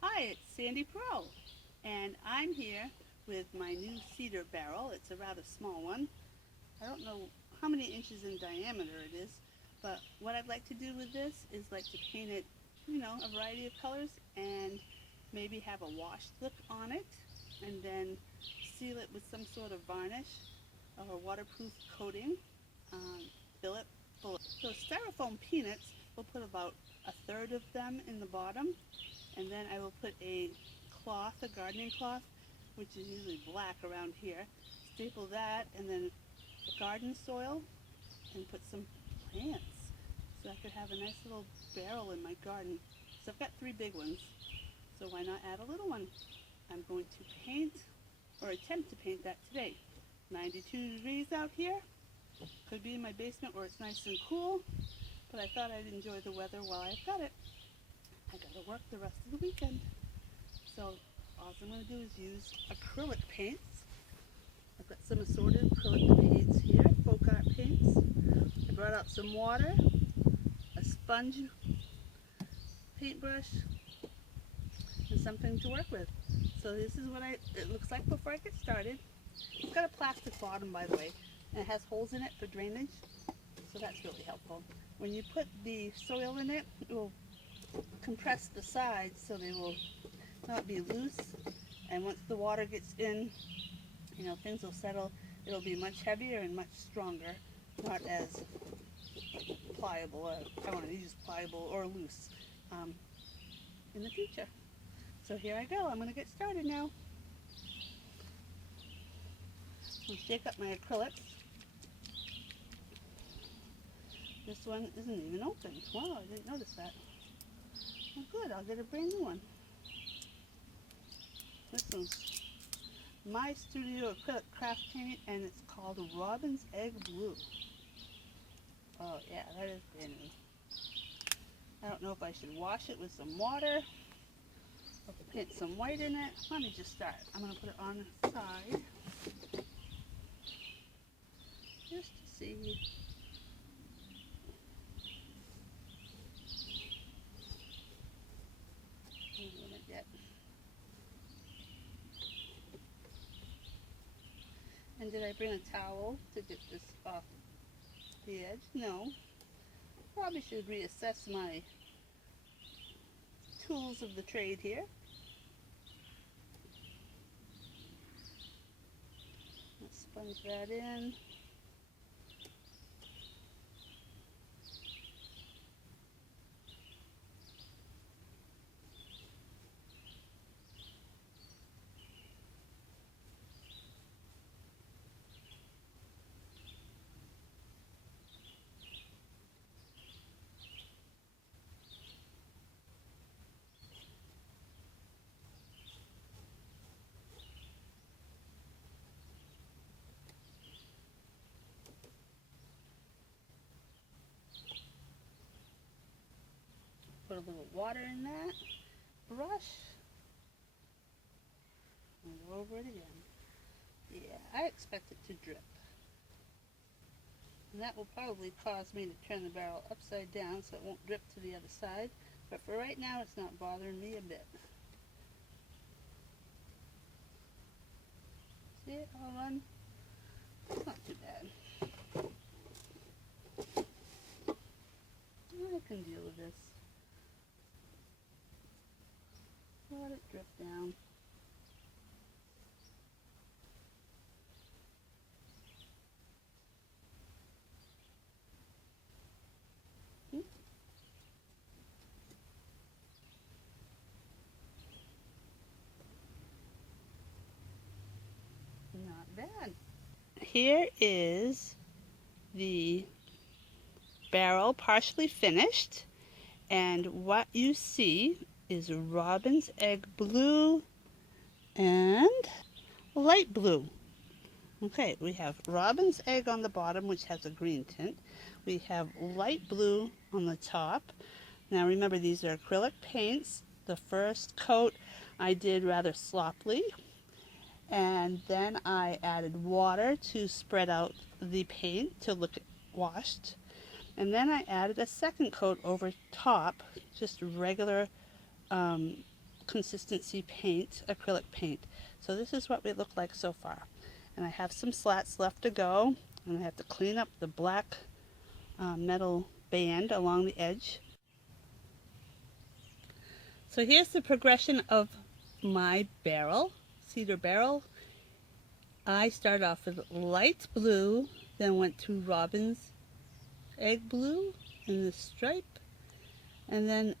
Hi, it's Sandy Pro, and I'm here with my new Cedar Barrel. It's a rather small one. I don't know how many inches in diameter it is, but what I'd like to do with this is like to paint it, a variety of colors and maybe have a wash look on it and then seal it with some sort of varnish or waterproof coating. Um, Fill it full of those styrofoam peanuts. We'll put about a third of them in the bottom, and then I will put a cloth, a gardening cloth, which is usually black around here. Staple that, and then garden soil, and put some plants, so I could have a nice little barrel in my garden. So I've got three big ones, so why not add a little one? I'm going to paint, or attempt to paint that today. 92 degrees out here. Could be in my basement where it's nice and cool, but I thought I'd enjoy the weather while I've got it. I gotta work the rest of the weekend. So all I'm going to do is use acrylic paints. I've got some assorted acrylic paints here, folk art paints. I brought out some water, a sponge paintbrush, and something to work with. So this is what it looks like before I get started. It's got a plastic bottom, by the way, and it has holes in it for drainage, so that's really helpful. When you put the soil in it, it will compress the sides so they will not be loose, and once the water gets in, things will settle. It'll be much heavier and much stronger, not as pliable. I want to use pliable or loose in the future. So here I go. I'm going to get started now. I'll shake up my acrylics. This one isn't even open. Wow, I didn't notice that. Well, good. I'll get a brand new one. This one's My Studio Acrylic Craft Paint, and it's called Robin's Egg Blue. Oh yeah, that is brand new. I don't know if I should wash it with some water or paint some white in it. Let me just start. I'm going to put it on the side just to see. And did I bring a towel to get this off the edge? No. Probably should reassess my tools of the trade here. Let's sponge that in. Put a little water in that. Brush. And go over it again. Yeah, I expect it to drip. And that will probably cause me to turn the barrel upside down so it won't drip to the other side. But for right now, it's not bothering me a bit. See it all run? It's not too bad. I can deal with this. Let it drip down. Not bad. Here is the barrel partially finished, and what you see is robin's egg blue and light blue. Okay, we have robin's egg on the bottom, which has a green tint. We have light blue on the top. Now remember, these are acrylic paints. The first coat I did rather sloppily, and then I added water to spread out the paint to look washed. And then I added a second coat over top, just regular consistency paint, acrylic paint. So this is what we look like so far. And I have some slats left to go, and I have to clean up the black metal band along the edge. So here's the progression of my barrel, Cedar Barrel. I started off with light blue, then went to robin's egg blue in the stripe, and then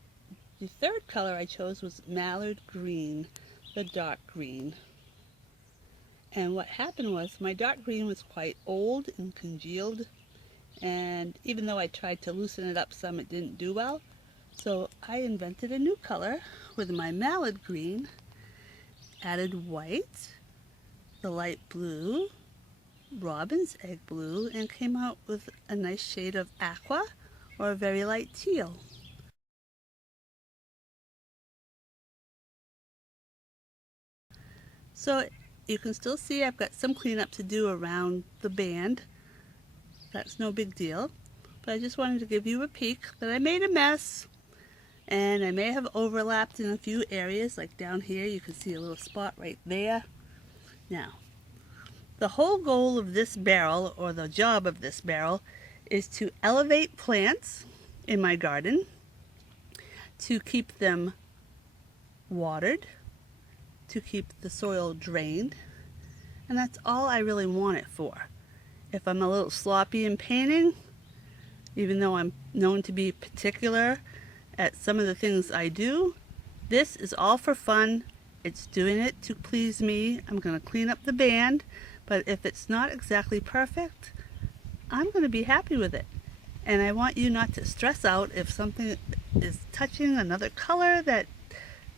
the third color I chose was mallard green, the dark green. And what happened was my dark green was quite old and congealed, and even though I tried to loosen it up some, it didn't do well. So I invented a new color with my mallard green, added white, the light blue, robin's egg blue, and came out with a nice shade of aqua or a very light teal. So you can still see I've got some cleanup to do around the band. That's no big deal, but I just wanted to give you a peek that I made a mess. And I may have overlapped in a few areas, like down here you can see a little spot right there. Now, the whole goal of this barrel, or the job of this barrel, is to elevate plants in my garden, to keep them watered, to keep the soil drained, and that's all I really want it for. If I'm a little sloppy in painting, even though I'm known to be particular at some of the things I do, this is all for fun. It's doing it to please me. I'm going to clean up the band, but if it's not exactly perfect, I'm going to be happy with it. And I want you not to stress out if something is touching another color that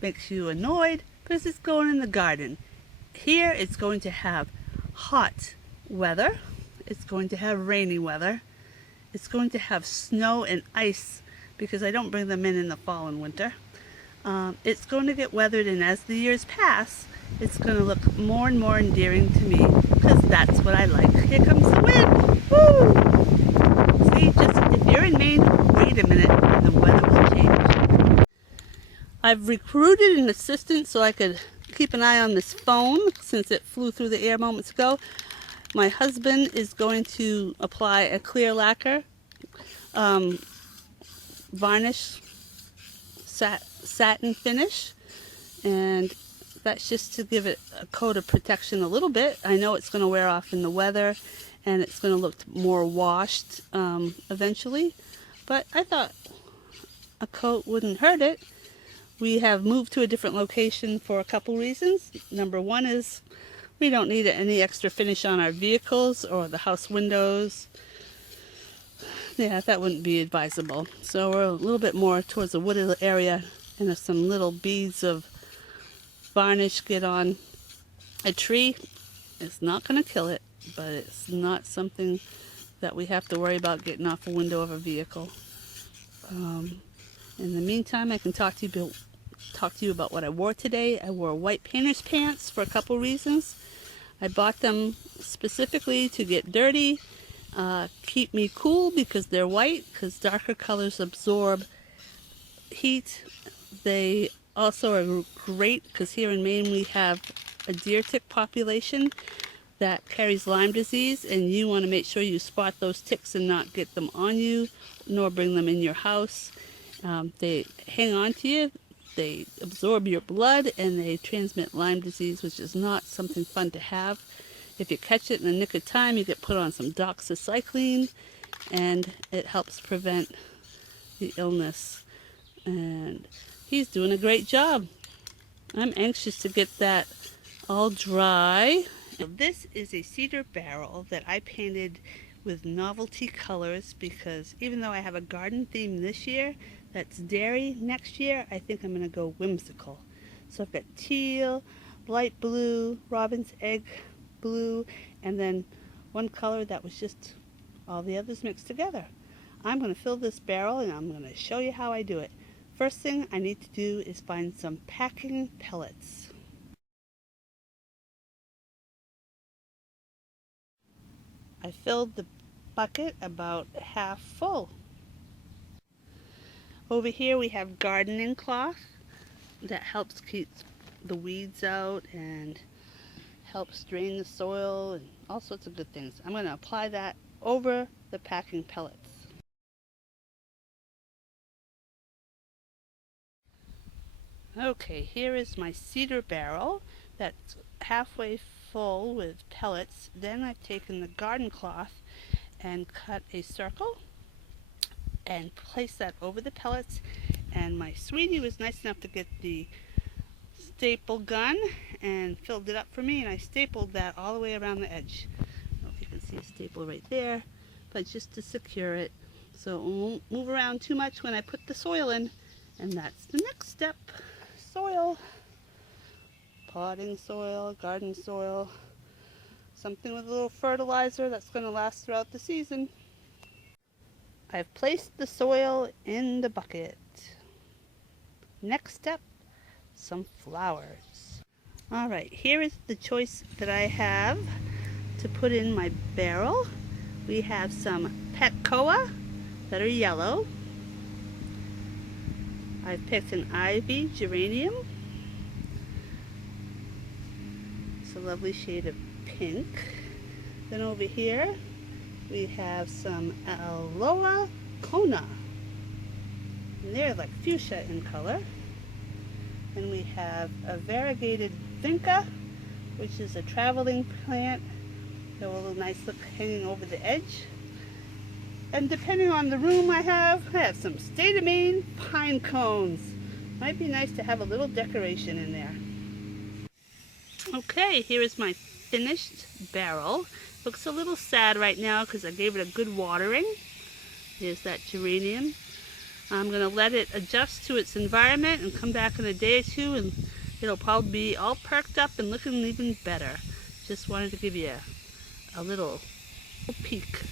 makes you annoyed, because it's going in the garden. Here it's going to have hot weather, it's going to have rainy weather, it's going to have snow and ice because I don't bring them in the fall and winter. It's going to get weathered, and as the years pass, it's going to look more and more endearing to me because that's what I like. Here comes the wind. Woo! See, just if you're in Maine, wait a minute and the weather will change. I've recruited an assistant so I could keep an eye on this phone since it flew through the air moments ago. My husband is going to apply a clear lacquer, varnish satin finish, and that's just to give it a coat of protection a little bit. I know it's going to wear off in the weather and it's going to look more washed eventually, but I thought a coat wouldn't hurt it. We have moved to a different location for a couple reasons. Number one is we don't need any extra finish on our vehicles or the house windows. Yeah, that wouldn't be advisable. So we're a little bit more towards the wooded area, and if some little beads of varnish get on a tree, it's not going to kill it, but it's not something that we have to worry about getting off a window of a vehicle. In the meantime, I can talk to you about what I wore today. I wore white painter's pants for a couple reasons. I bought them specifically to get dirty, keep me cool because they're white, because darker colors absorb heat. They also are great because here in Maine we have a deer tick population that carries Lyme disease, and you want to make sure you spot those ticks and not get them on you, nor bring them in your house. They hang on to you, they absorb your blood, and they transmit Lyme disease, which is not something fun to have. If you catch it in the nick of time, you get put on some doxycycline, and it helps prevent the illness. And he's doing a great job. I'm anxious to get that all dry. This is a cedar barrel that I painted with novelty colors because even though I have a garden theme this year that's dairy, next year I think I'm going to go whimsical. So I've got teal, light blue, robin's egg blue, and then one color that was just all the others mixed together. I'm going to fill this barrel and I'm going to show you how I do it. First thing I need to do is find some packing pellets. I filled the bucket about half full. Over here we have gardening cloth. that helps keep the weeds out and helps drain the soil and all sorts of good things. I'm going to apply that over the packing pellets. Okay, here is my cedar barrel that's halfway full with pellets. Then I've taken the garden cloth and cut a circle and place that over the pellets. And my sweetie was nice enough to get the staple gun and filled it up for me, and I stapled that all the way around the edge. I don't know if you can see a staple right there, but just to secure it so it won't move around too much when I put the soil in. And that's the next step. Soil, potting soil, garden soil, something with a little fertilizer that's going to last throughout the season. I've placed the soil in the bucket. Next step, some flowers. Alright, here is the choice that I have to put in my barrel. We have some petcoa that are yellow. I've picked an ivy geranium. It's a lovely shade of pink. Then over here we have some aloe kona. And they're like fuchsia in color. And we have a variegated vinca, which is a traveling plant. Got a little nice look hanging over the edge. And depending on the room I have some State of Maine pine cones. Might be nice to have a little decoration in there. Okay, here is my finished barrel. Looks a little sad right now because I gave it a good watering. Here's that geranium. I'm going to let it adjust to its environment and come back in a day or two, and it'll probably be all perked up and looking even better. Just wanted to give you a little peek.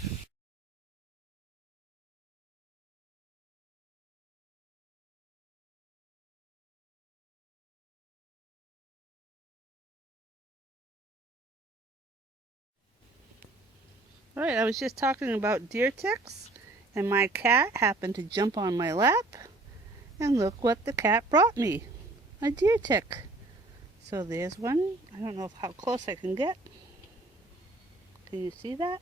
Alright, I was just talking about deer ticks, and my cat happened to jump on my lap, and look what the cat brought me. A deer tick. So there's one. I don't know how close I can get. Can you see that?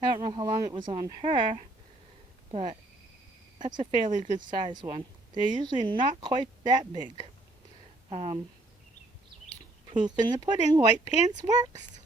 I don't know how long it was on her, but that's a fairly good sized one. They're usually not quite that big. Proof in the pudding, white pants works.